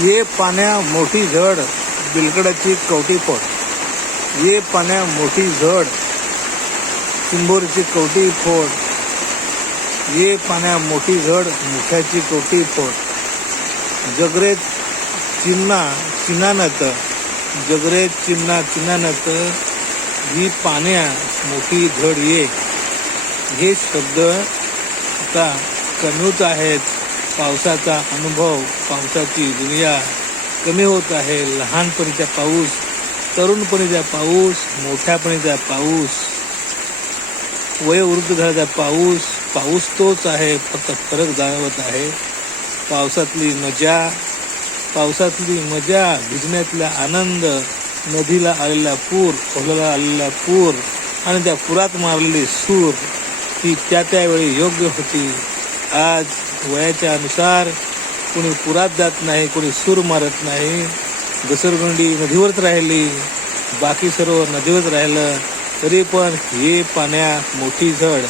ये पाण्या मोठी झड बिलकडाची कवटी फोड ये पाण्या मोठी झड चिंबोरीची कवटी फोड ये पाण्या मोठी झड मुठ्याची कवटी फोड जगरे चिमणा चिन्हानत जगरे चिमणा चिन्हानत ही पाण्या मोठी झड ये. हे शब्द आता कनूच आहेत. पावसाचा अनुभव पावसाची दुनिया कमी होत आहे. लहानपणीचा पाऊस तरुणपणीचा पाऊस मोठ्यापणीचा पाऊस. वयोवृद्ध झाल्याचा पाऊस पाऊस तोच आहे फक्त फरक जाणवत आहे. पावसातली मजा पावसातली मजा भिजण्यातला आनंद नदीला आलेला पूर खोलाला आलेला पूर आणि त्या पुरात मारलेली सूर ही त्या त्यावेळी योग्य होती. आज वयाच्या अनुसार कोणी पुरात जात नाही कोणी सूर मारत नाही घसरगुंडी नदीवरच राहिली बाकी सर्व नदीवरच राहिलं तरी पण हे पाण्या मोठी झड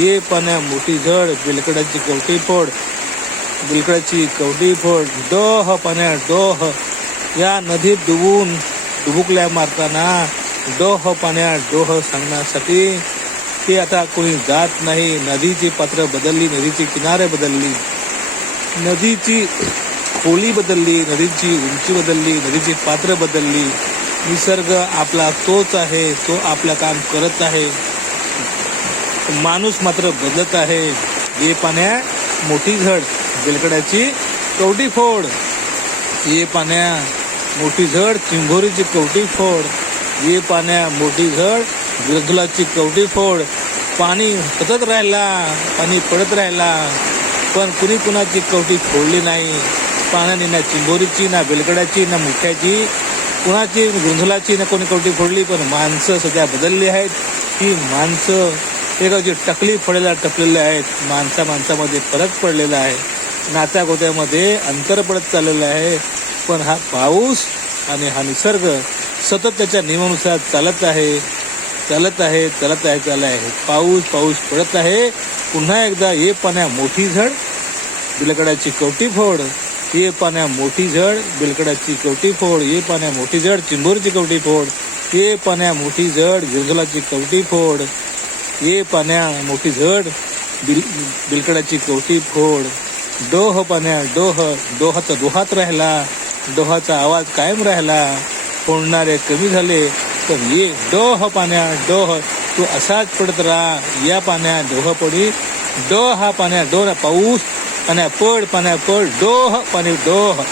ये पाण्या मोठी झड बिलकडाची कवटी फोड बिलकडाची कवटी फोड डोह पाण्या डोह. या नदीत डुबून डुबुकल्या मारताना डोह पाण्या डोह सांगण्यासाठी ते आता कोणी जात नाही नदीची पात्र बदलली नदीची किनारे बदलली नदीची खोली बदलली नदीची उंची बदलली नदीची पात्र बदलली. निसर्ग आपला तोच आहे तो आपलं काम करत आहे. माणूस मात्र बदलत आहे. ये पाण्या मोठी झड बेलकड्याची कवटी फोड. ये पाण्या मोठी झड चिंभोरीची कवटी फोड. ये पाण्या मोठी झड विरधुलाची कवटी फोड. पाणी सतत राहिला पाणी पडत राहिला. पण कुणी कुणाची कवटी फोडली नाही. पाण्याने ना चिंबोरीची ना बेलकड्याची ना मुठ्याची. कुणाची गुंधुलाची ना कोणी कवटी फोडली पण माणसं सध्या बदलली आहेत. ही माणसं एकाची टकली फळेला टपलेले आहेत. माणसा माणसामध्ये फरक पडलेला आहे. नात्या गोत्यामध्ये अंतर पडत चाललेलं आहे. पण हा पाऊस आणि हा निसर्ग सतत त्याच्या नियमानुसार चालत आहे. चालत आहे चालत आहे चालत आहे. पाऊस पाऊस पडत आहे. पुन्हा एकदा ये पाण्या मोठी झड बिलकडाची कवटी फोड. ये पाण्या मोठी झड बिलकडाची कवटी फोड. ये पाण्या मोठी झड चिंबूरची कवटी फोड. ये पाण्या मोठी झड गिरजलाची कवटी फोड. ये पाण्या मोठी झड बिल बिलकडाची कवटी फोड. डोह पाण्या डोह. डोहाचा दोहात राहिला. डोहाचा आवाज कायम राहिला. फोडणारे कमी झाले. पण ये डोह पाण्या डोह तू असाच पडत राहा या पाण्या डोह पडी डोह हा पाण्या डोह पाऊस पाण्या पड पाण्या पड डोह पाणी डोह.